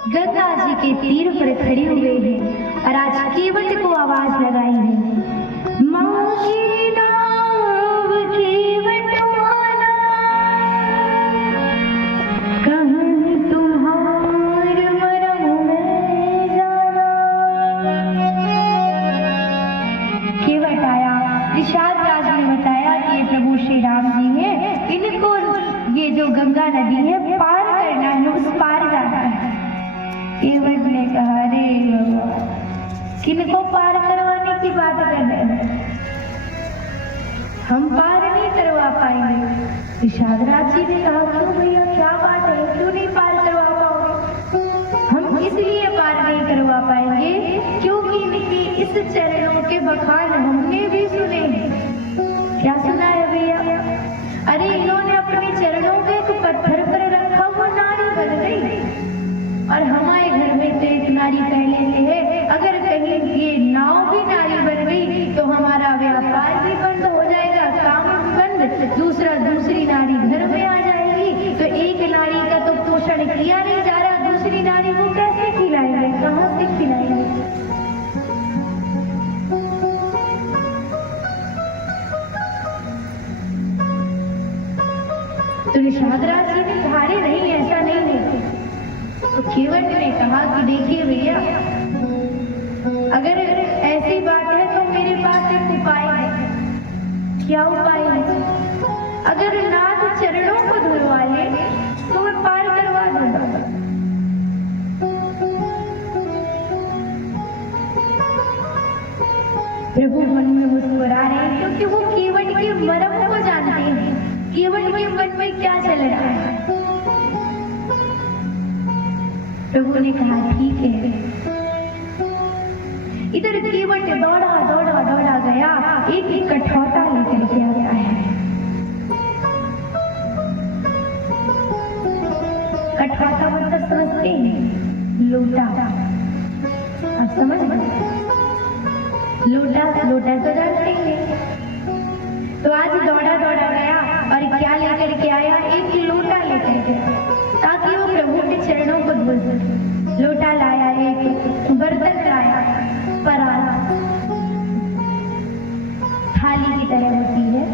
गंगा जी के तीर पर खड़े हुए हैं और आज केवट को आवाज लगाई है, माँ की नाव केवट वाला, कहीं तुम्हार मरम में जाना। केवट आया, निषाद राज ने बताया कि ये प्रभु श्री राम जी हैं, इनको ये जो गंगा नदी है पार करना है, उस पार जाना है। केवट ने कहा, अरे भगवान, किनको पार करवाने की बात कर रहे हैं, हम पार नहीं करवा पाएंगे। निषाद राज जी ने कहा, क्यों भैया, क्या बात है, क्यों नहीं पार करवा पाओगे? हम इसलिए पार नहीं करवा पाएंगे क्योंकि इनके इस चरणों के बखान हमने भी सुने हैं। क्या सुना है भैया? अरे इन्होंने अपने चरणों को एक पत्थर पर रखा, वो नारी बन गई। और हमारे घर में तो एक नारी पहले से है, अगर कहीं ये नाव भी नारी बन गई तो हमारा व्यापार भी बंद हो जाएगा, काम भी बंद, दूसरी नारी घर में आ जाएगी। तो एक नारी का तो पोषण किया नहीं जा रहा, दूसरी नारी को कैसे खिलाएंगे, कहाँ से खिलाएंगे? तो निषाद राज जी ने कहा, नहीं, ऐसा नहीं है। तो केवट ने कहा कि देखिए भैया, अगर ऐसी बात है तो मेरे पास एक उपाय है। क्या उपाय है? अगर नाथ चरणों को धुलवा ले तो मैं पार करवा दूंगा। प्रभु मन में मुस्कुरा रहे हैं क्योंकि वो केवट के मर्म को जानते हैं, केवट के मन में क्या चल रहा है। प्रभु ने कहा, ठीक है। इधर केवट दौड़ा गया, एक कठौता लेकर के आ गया है। कठौता मतलब समझते हैं? लोटा। आप समझ गए? लोटा तो जानते हैं। तो आज दौड़ा गया और क्या लेकर के आया? एक लोटा लेकर के आया ताकि वो प्रभु के चरणों को धुल सके। लोटा लाया, एक बर्तन लाया, परात, थाली की तरह होती है।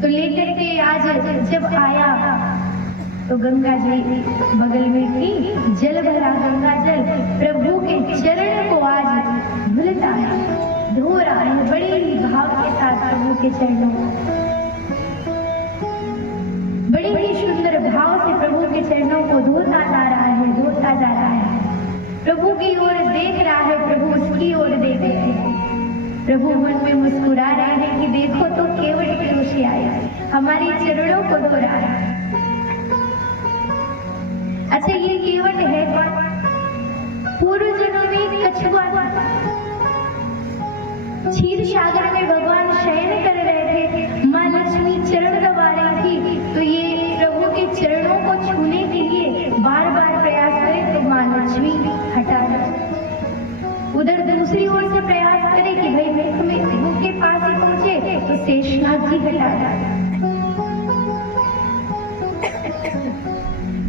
तो लेकर के आज जब आया तो गंगा जी बगल में थी, जल भरा गंगा जल प्रभु के चरण को आज धुलता है, धो रहा है बड़े ही भाव के साथ प्रभु के चरणों को। बड़े ही सुंदर भाव से प्रभु के चरणों को धोता जा रहा है। प्रभु की ओर देख रहा है, प्रभु उसकी ओर देख रहे हैं। प्रभु मन में मुस्कुरा रहे हैं कि देखो तो केवट की खुशी आई, हमारे चरणों को धो रहा है। अच्छा, ये केवट है कौन? पूर्व जन्म में कछुआ था। क्षीर सागर में भगवान शयन कर रहे थे, माँ लक्ष्मी चरण दबा रही थी, तो ये प्रभु के चरणों को छूने के लिए बार बार प्रयास करे तो माँ लक्ष्मी हटा दे। उधर दूसरी ओर से प्रयास करे कि भाई मुख के पास ही पहुंचे तो शेषनाग जी हटा दे।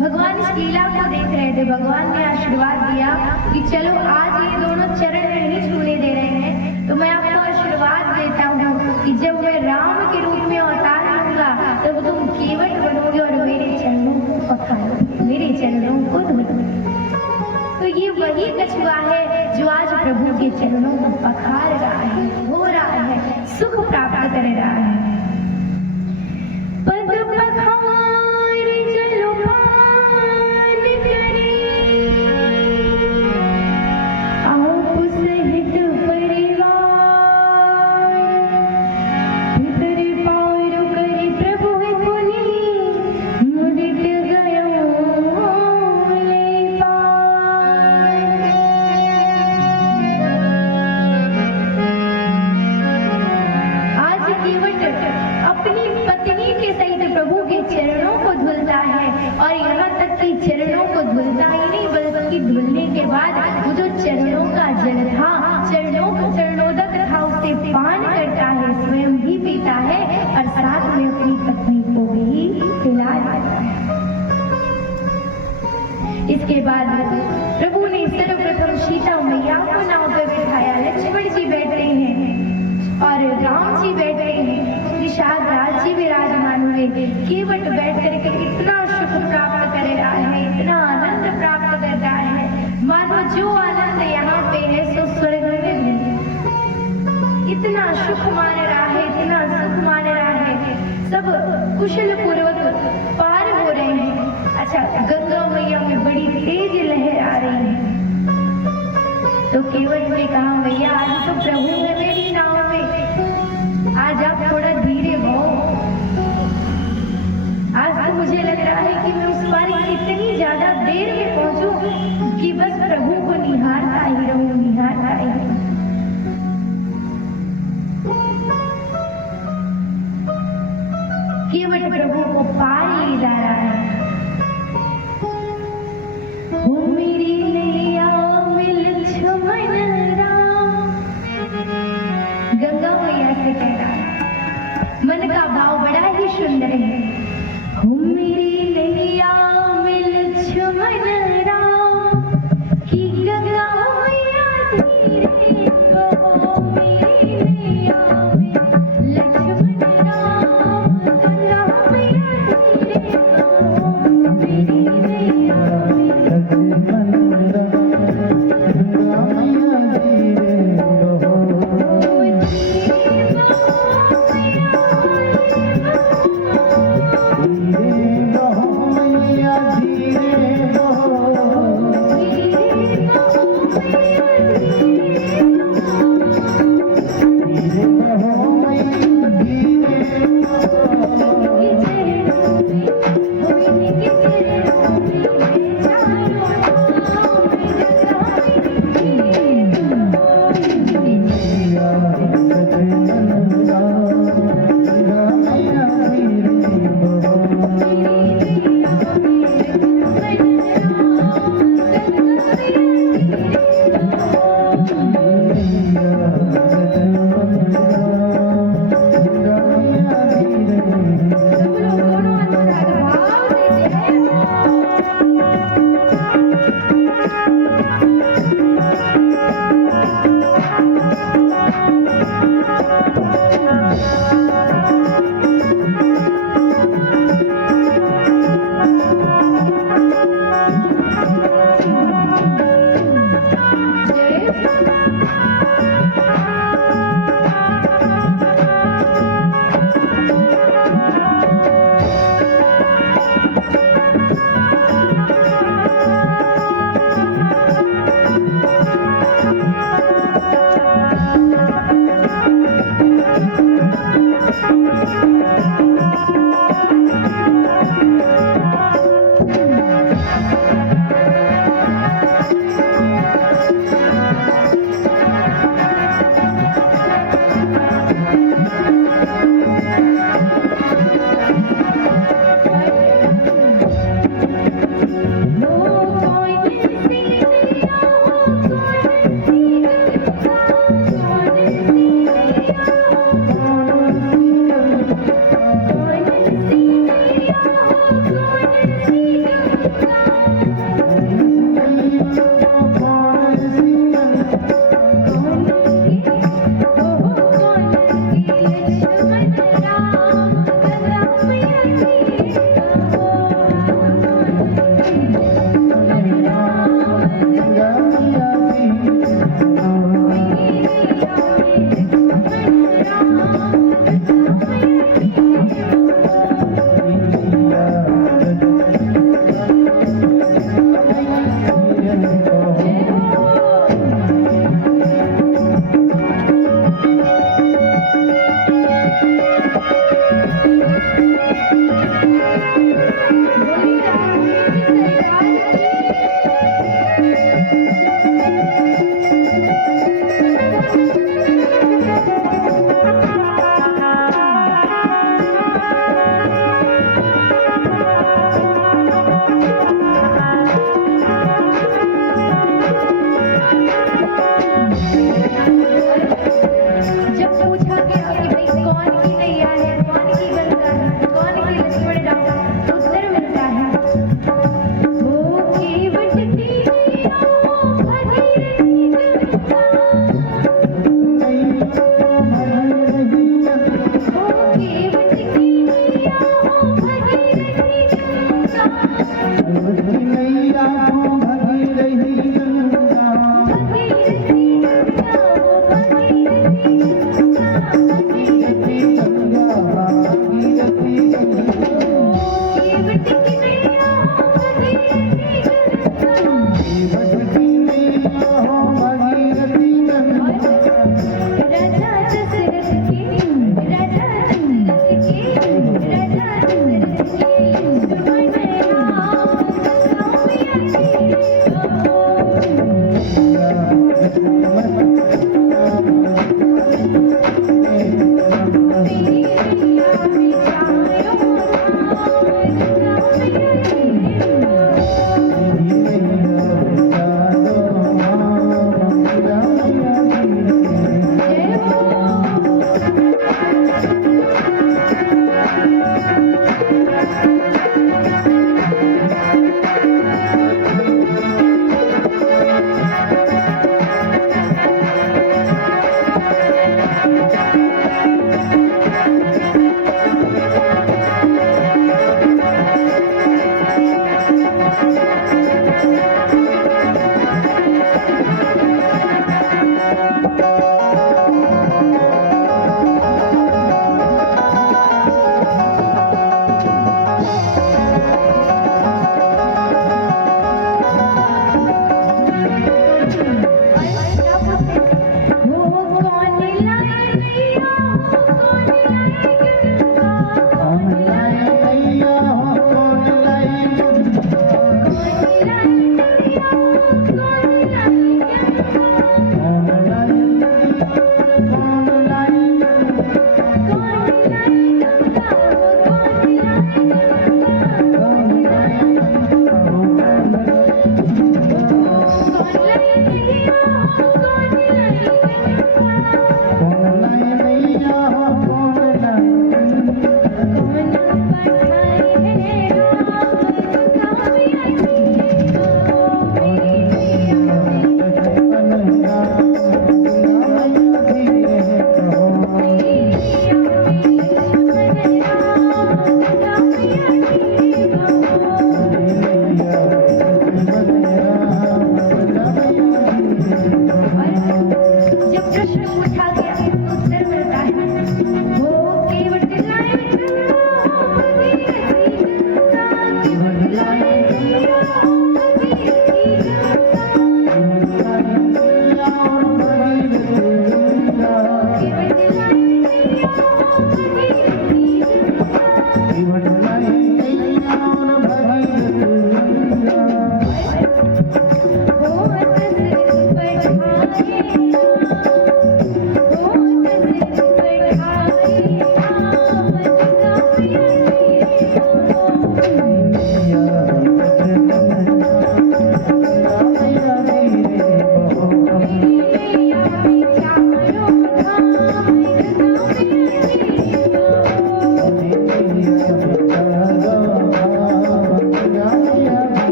भगवान इस लीला को देख रहे थे। भगवान ने आशीर्वाद दिया कि चलो आज ये दोनों चरण नहीं छूने दे रहे हैं, तो मैं आपको आशीर्वाद देता हूँ कि जब मैं राम के रूप में अवतार लूंगा तब तुम केवट बनोगे और मेरे चरणों को पखारोगे, मेरे चरणों को धोओगे। तो ये वही कछुआ है जो आज प्रभु के चरणों को पखार रहा है, धो रहा है, सुख प्राप्त कर रहा है। पद पखार जल पान करे, आप सहित परिवार, भीतर पार करी प्रभु पुनि, मुदित गयो ले पार। आज केवट अपनी पत्नी के सहित प्रभु के चरणों को धुलता है, और यहाँ तक कि चरणों को धुलता ही नहीं बल्कि धुलने के बाद वो जो चरणों का जल था, चरणोदक था, उसे पान करता है, स्वयं भी पीता है और साथ में अपनी पत्नी को भी पिला देता है। इसके बाद प्रभु ने सर्वप्रथम सीता मैया को नाव पर बिठाया। लक्ष्मण जी बैठे हैं और राम जी बैठे हैं। निषाद राज जी विराजमान हुए। केवट बैठ करके इतना सुख प्राप्त कर रहा है, इतना आनंद प्राप्त कर रहा है, मानो जो आनंद यहाँ पे है सो स्वर्ग में भी। इतना सुख मान रहा है, इतना सुख मान रहा है। सब कुशल पूर्वक पार हो रहे हैं। अच्छा, गंगा मैया में बड़ी तेज लहर आ रही है। तो केवट ने कहा, भैया आज तो प्रभु है मेरी नाव में, आज आप थोड़ा धीरे हो। आज तो मुझे लग रहा है कि मैं उस पार इतनी ज्यादा देर में पहुंचूं कि बस प्रभु को निहारता ही रहूं, निहारता ही रहूं। केवट प्रभु को पार ले जा रहा है। हो मेरी नैया में लक्ष्मण राम, गंगा मैया से कह रहा है। मन का भाव बड़ा ही सुंदर है। हो मेरी नैया में लक्ष्मण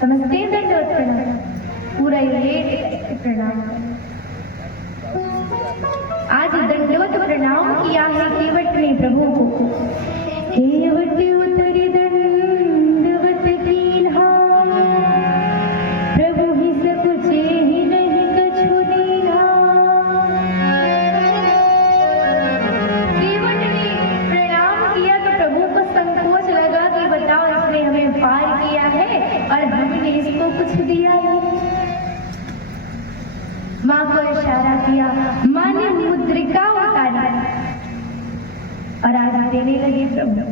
समझते हैं दंडवत प्रणाम, पूरा लेट प्रणाम। आज दंडवत प्रणाम किया है केवट ने प्रभु को। केवट उतरी दंडवत कीन्हा, प्रभु ही सकुचे ही नहीं कछु दीन्हा। केवट ने प्रणाम किया तो प्रभु को संकोच लगा कि बताओ इसने हमें पार किया है और हमने इसको कुछ दिया है। माँ को इशारा किया, माँ ने मुद्रिका उतारी और आज देने लगे प्रभु।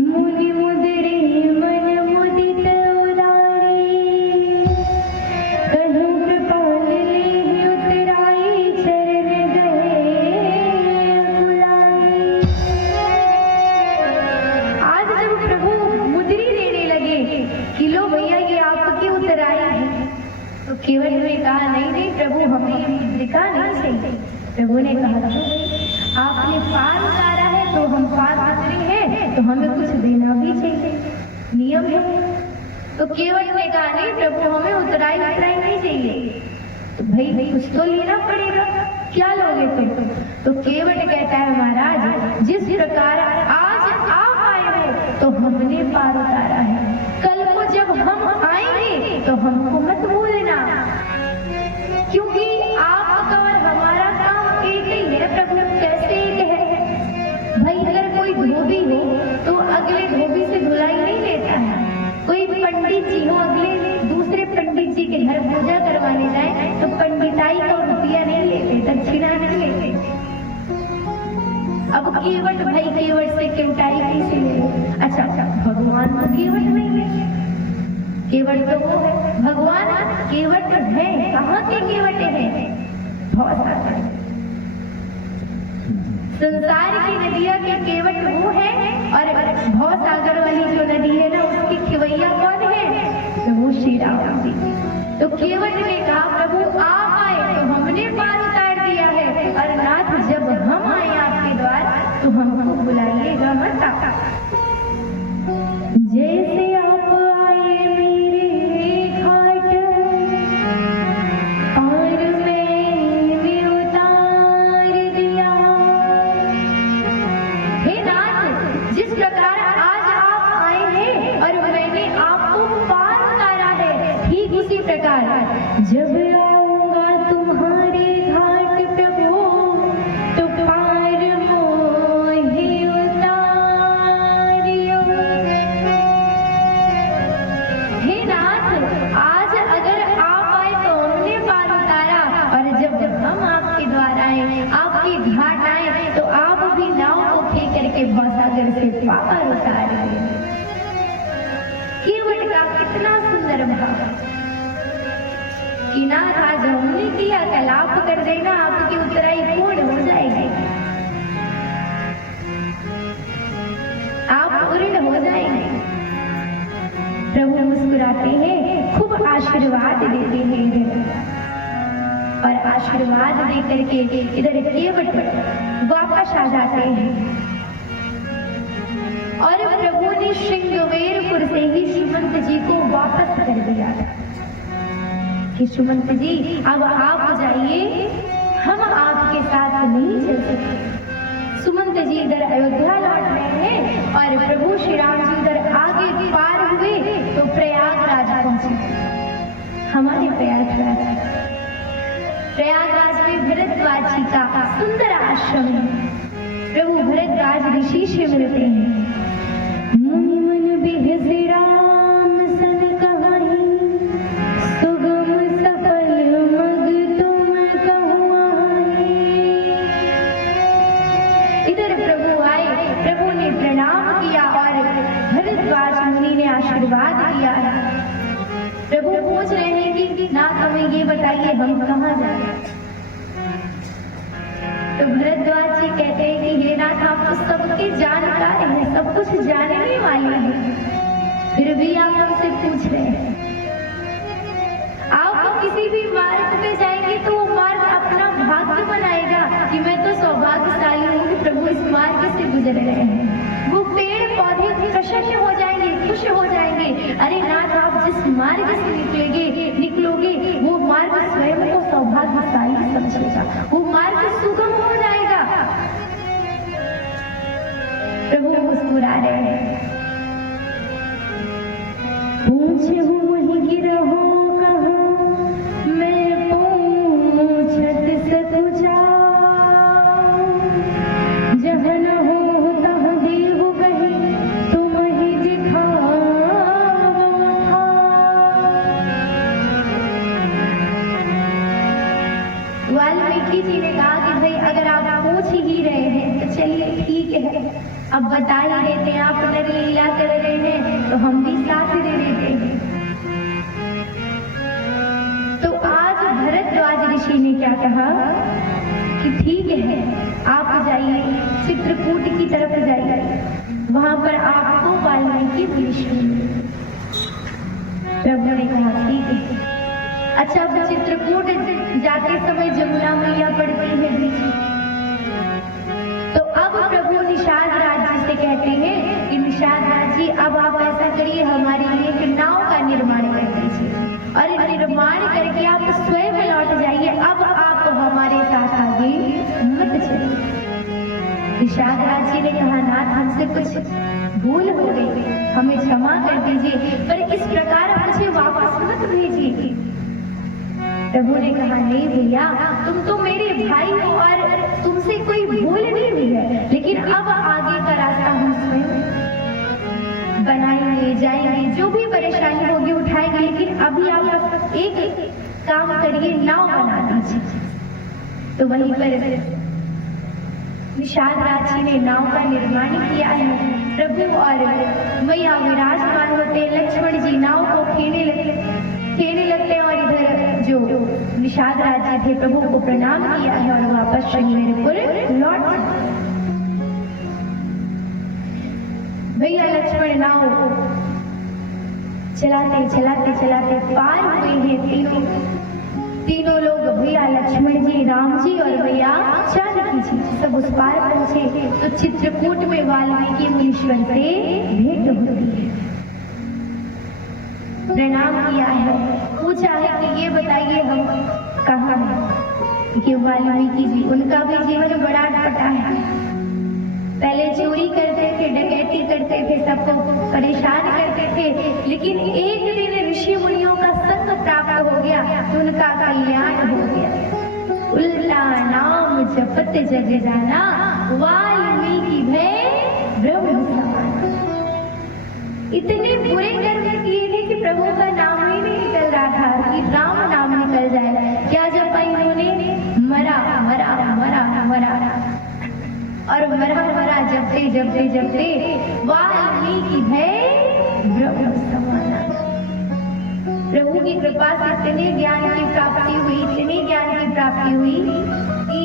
मुनि मुद्रे मन मुदित उदारी, कहूँ कृपाल ले टिका नहीं चाहिए। प्रभु ने कहा आपने पार उतारा है तो हम पार उतरे हैं तो हमें कुछ देना भी चाहिए, नियम है। तो केवट ने कहा नहीं प्रभु हमें उतराई नहीं चाहिए, तो भाई कुछ तो लेना पड़ेगा, क्या लोगे तुम? तो केवट कहता है महाराज जिस प्रकार आज आप आए हो तो हमने पार उतारा है, कल को जब हम आएंगे तो हमको मत भूलना, क्योंकि आपका और हमारा काम एक ही है। प्रभु कैसे एक है भाई? अगर कोई धोबी हो तो अगले धोबी से धुलाई नहीं लेता है। कोई पंडित जी हो अगले दूसरे पंडित जी के घर पूजा करवाने जाए तो पंडिताई का रुपया नहीं लेते, दक्षिणा नहीं लेते। अब केवट भाई केवट से केवटाई कैसे ले? अच्छा भगवान तो केवट नहीं है, केवट तो वो है भगवान केवट है। कहाँ के केवट है? बहुत सारे संसार की नदियां के केवट वो है, और बहुत सागर वाली जो नदी है ना उसकी खिवैया कौन है? तो वो श्री राम जी। तो केवट ने कहा प्रभु आप आए तो हमने पार उतार दिया है, और नाथ जब हम आए आपके द्वार तो हमको बुलाइएगा मत। जैसे आप आए मेरे घाट और मैंने उतार दिया, हे नाथ जिस प्रकार आज आप आए हैं और मैंने आपको पार उतारा है, ठीक उसी प्रकार जब आऊंगा तुम्हारे घाट प्रभु तो पार मोहि उतारियो। हे नाथ आज अगर आप आए तो हमने पार उतारा, और जब हम आपके द्वार आए आपके घाट आए तो आप भी नाव को फेंक करके भवसागर से पार उतारे। केवट का कितना सुंदर भाव कि नाथ आज हमने किया कल आप कर देना, आपकी उतराई पूर्ण हो जाएगी, आप पूर्ण हो जाएंगे। प्रभु मुस्कुराते हैं, खूब आशीर्वाद देते हैं, और आशीर्वाद दे करके इधर केवट वापस आ जाते हैं। और प्रभु ने श्रृंगवेरपुर से ही सुमंत जी को वापस कर दिया कि सुमंत जी अब आप जाइए, हम आपके साथ नहीं चल सकते। सुमंत जी इधर अयोध्या लौट रहे हैं और प्रभु श्री राम जी इधर आगे पार हुए तो प्रयागराज पहुंचे। हमारे प्रयागराज में भरद्वाज जी का सुंदर आश्रम है। प्रभु भरद्वाज ऋषि से मिलते हैं। मुनि मन बिहसे राम सन कहाई, सुगम सफल मग तुम कहुआई। इधर प्रभु आए, प्रभु ने प्रणाम किया और भरद्वाज मुनि ने आशीर्वाद दिया। प्रभु पूछ रहे हैं कि नाथ हमें ये बताइए हम कहाँ जाए? तो भरद्वाज जी कहते हैं कि हे नाथ आप तो सबके जानकार हैं, सब कुछ जानने वाले हैं, फिर भी आप हमसे पूछ रहे हैं। आप किसी भी मार्ग पे जाएंगे तो वो मार्ग अपना भाग्य बनाएगा कि मैं तो सौभाग्यशाली हूँ कि प्रभु इस मार्ग से गुजर रहे हैं। वो पेड़ पौधे प्रसन्न हो जाएंगे, खुश हो जाएंगे। अरे नाथ आप जिस मार्ग से निकलोगे वो मार्ग स्वयं को सौभाग्यशाली समझेगा, वो मार्ग सुगम हो जाएगा। प्रभु मुस्कुरा रहे हैं। पूछे हो वही गिरहो कहो, मैं पूछत सकुचा, जहाँ न हो तह देहु कही तुम ही दिखाओ था। वाल्मीकि जी ने कहा कि भाई अगर आप पूछ ही रहे हैं तो चलिए ठीक है, अब बता ही देते हैं। आप नर लीला कर रहे हैं तो हम भी साथ दे देते हैं। तो आज भरद्वाज ऋषि ने क्या कहा कि ठीक है आप जाइए चित्रकूट की तरफ जाइए, वहां पर आपको वाल्मीकि ऋषि मिलेंगे। प्रभु ने कहा ठीक है। अच्छा, अब चित्रकूट जाते समय जमुना मैया पड़ती है बीच में। तो अब प्रभु निषाद राज जी से कहते हैं कि निषाद राज जी, अब आप ऐसा करिए, हमारे लिए एक नाव का निर्माण कर दीजिए और निर्माण करके आप स्वयं लौट जाइए। अब आप हमारे साथ आगे मत चलिए। निषाद राज जी ने कहा, नाथ हमसे कुछ भूल हो गई, हमें क्षमा कर दीजिए, पर इस प्रकार मुझे वापस मत भेजिए। प्रभु ने कहा, नहीं भैया, तुम तो मेरे भाई हो और तुमसे कोई भूल नहीं हुई है, लेकिन अब आगे का रास्ता हम स्वयं बनाएंगे, जाएंगे, जो भी परेशानी होगी उठाएंगे, लेकिन अभी आप एक काम करिए, नाव बना दीजिए। तो वहीं पर निषाद राज जी ने नाव का निर्माण किया है। प्रभु और मैया विराजमान होते, लक्ष्मण जी नाव को खेने लगते और इधर जो निषाद राज जी थे प्रभु को प्रणाम किया है और वापस श्रीहरिपुर लौट। भैया लक्ष्मण नाव चलाते चलाते चलाते पार हुए हैं तीनों लोग, भैया लक्ष्मण जी, राम जी और भैया जानकी जी, सब उस पार पहुंचे तो चित्रकूट में वाल्मीकि मुनीश्वर से भेंट होती है। प्रणाम किया है, पूछा है कि ये बताइए हम कहाँ हैं। कि वाल्मीकि जी, उनका भी जीवन बड़ा अटपटा है। पहले चोरी करते थे, डकैती करते थे, सबको परेशान करते थे, लेकिन एक दिन ऋषि मुनियों का संग प्राप्त हो गया तो उनका कल्याण हो गया। उल्टा नाम जपत जग जाना, वाल्मीकि भय ब्रह्म समाना। इतने बुरे कर्म किए थे कि प्रभु का नाम ही नहीं निकल रहा था कि राम नाम निकल जाए। क्या जपा इन्होंने? मरा मरा मरा मरा, और मरा मरा जपते जपते जपते वाल्मीकि भय ब्रह्म समाना। प्रभु की कृपा से इतने ज्ञान की प्राप्ति हुई, इतने ज्ञान की प्राप्ति हुई कि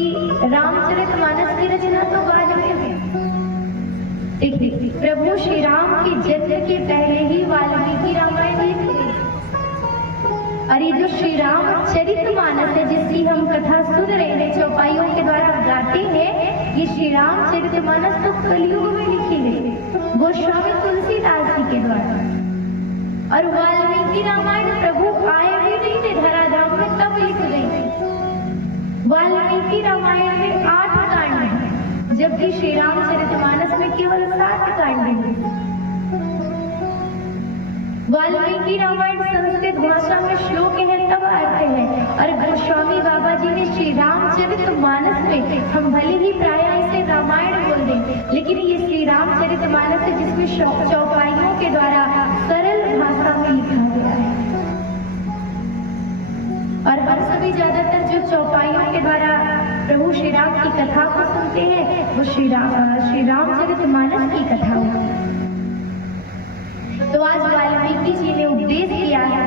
रामचरितमानस की रचना तो बाद में हुई। देखिए, प्रभु श्री राम के जन्म के पहले ही वाल्मीकि रामायण लिखी गई। और ये जो श्री राम चरितमानस है जिसकी हम कथा सुन रहे हैं, चौपाइयों के द्वारा गाते हैं, ये श्री राम चरितमानस तो कलयुग में लिखी गई गोस्वामी तुलसीदास जी के द्वारा। और वाल्मीकि रामायण प्रभु आए भी नहीं थे धराधाम में तब लिख गई थी। वाल्मीकि रामायण में 8 कांड हैं, जबकि श्री रामचरितमानस में केवल 7 कांड हैं। वाल्मीकि रामायण संस्कृत भाषा में श्लोक है तब अर्थ है, और गोस्वामी बाबा जी ने श्री रामचरितमानस में, हम भले ही प्रायः इसे रामायण बोल दें, लेकिन ये श्री रामचरितमानस है जिसमें चौपाइयों के द्वारा सरल भाषा में लिखा गया है। और हम सभी ज्यादातर जो चौपाइयों के द्वारा प्रभु श्री राम की कथा को सुनते हैं वो श्री रामचरितमानस की कथा होती है। तो आज वाल्मीकि जी ने उपदेश किया है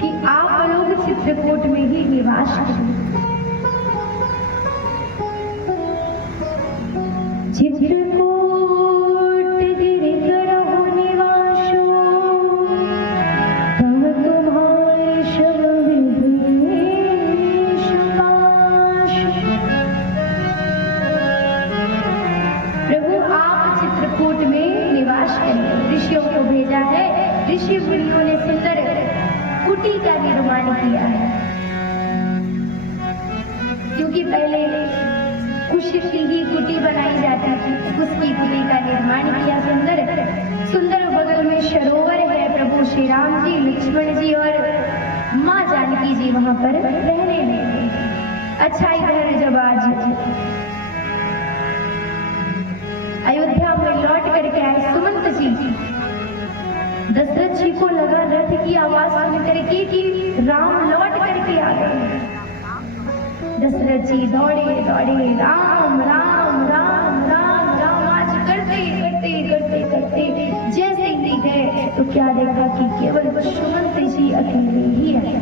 कि आप लोग चित्रकूट में ही निवास करें। चित्रकूट गिरि करहु निवासो, तब तुम्हारे सब विदेश पाश। प्रभु आप चित्रकूट में निवास करें। ऋषियों को भेजा है, ऋषि मुनियों ने सुंदर कुटी का निर्माण किया है, क्योंकि पहले कुश की ही कुटी बनाई जाती थी, उसकी कुटी का निर्माण किया। सुंदर बगल में सरोवर है, प्रभु श्री राम जी, लक्ष्मण जी और माँ जानकी जी वहां पर रहने लगे। अच्छा, इधर जब आज अयोध्या में लौट करके आए सुमंत जी, दशरथ जी को लगा रथ की आवाज सुन करके कि राम लौट करके आ गए। दशरथ जी दौड़े दौड़े राम राम राम राम राम आज करते करते करते करते जैसे ही गए तो क्या देखा कि केवल सुमंत जी अकेले ही रहे।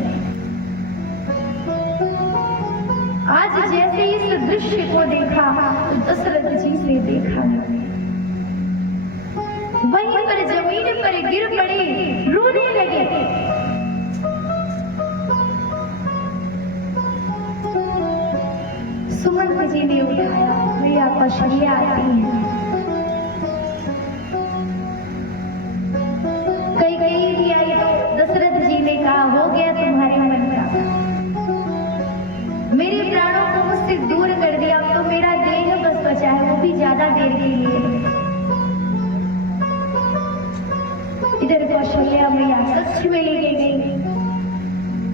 आज जैसे इस दृश्य को देखा तो दशरथ जी से देखा नहीं, वहीं पर जमीन पर गिर पड़े, रोने लगे। जी ने उठाया। मैया कौशल्या आती है। कैकेयी भी आई तो दशरथ जी ने कहा, हो गया तुम्हारे मन का, मेरे प्राणों को मुझसे दूर कर दिया, अब तो मेरा देह बस बचा है, वो भी ज्यादा देर के लिए। इधर कौशल्या मैया कक्ष में लेके गई।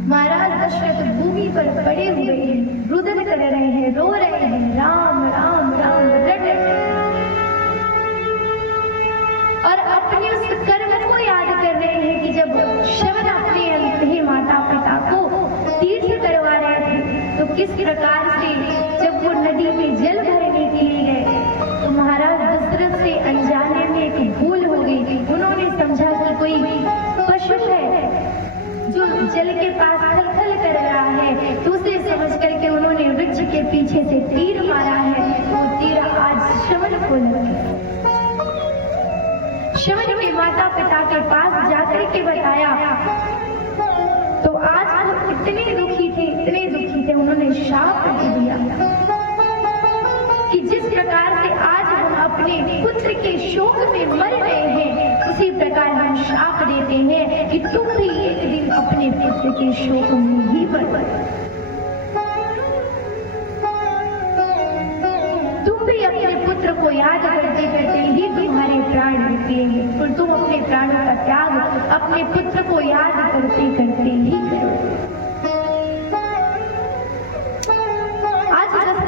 महाराज दशरथ भूमि पर पड़े हुए हैं, रुदन कर रहे हैं, रो रहे हैं, राम राम राम रट और अपने उस कर्म को याद कर रहे हैं कि जब श्रवण अपने अंत माता पिता को तीर्थ करवा रहे थे तो किस प्रकार से जब वो नदी में जल भरने के लिए गए तो महाराज दशरथ से अनजाने में एक भूल हो गई। उन्होंने समझा कि कोई पशु है जो जल के पास खलखल कर रहा है, तो उसे समझ करके उन्होंने वृक्ष के पीछे से तीर मारा है। वो तीर आज श्रवण को लगा। श्रवण के माता पिता के पास जाकर के बताया तो आज वो इतने दुखी थे, उन्होंने शाप दे दिया कि जिस प्रकार से आज हम अपने पुत्र के शोक में मर रहे हैं, उसी प्रकार हम शाप देते हैं कि तुम भी एक दिन अपने पुत्र के शोक में ही मरो। तुम भी अपने पुत्र को याद करते करते ही तुम्हारे प्राण निकलेंगे, और तुम अपने प्राणों का त्याग अपने पुत्र को याद करते करते ही करो।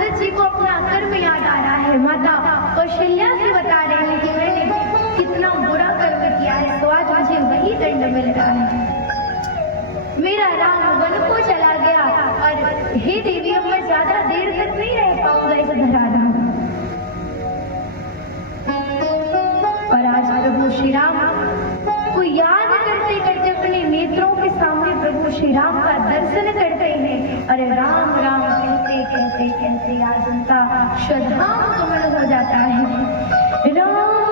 जी को अपना कर्म याद आ रहा है। माता कौशल्या से बता रहे हैं कि मैंने कितना बुरा कर्म किया है, तो आज मुझे वही दंड मिल रहा है। मेरा राम वन को चला गया और हे देवी, अब मैं ज्यादा देर तक नहीं रह पाऊंगा इस धराधाम। और आज प्रभु श्री राम को याद करते करते अपने नेत्रों के सामने प्रभु श्री राम का दर्शन करते हैं। अरे राम राम कहते कहते कहते आज उनका श्रद्धा कमल हो जाता है। राम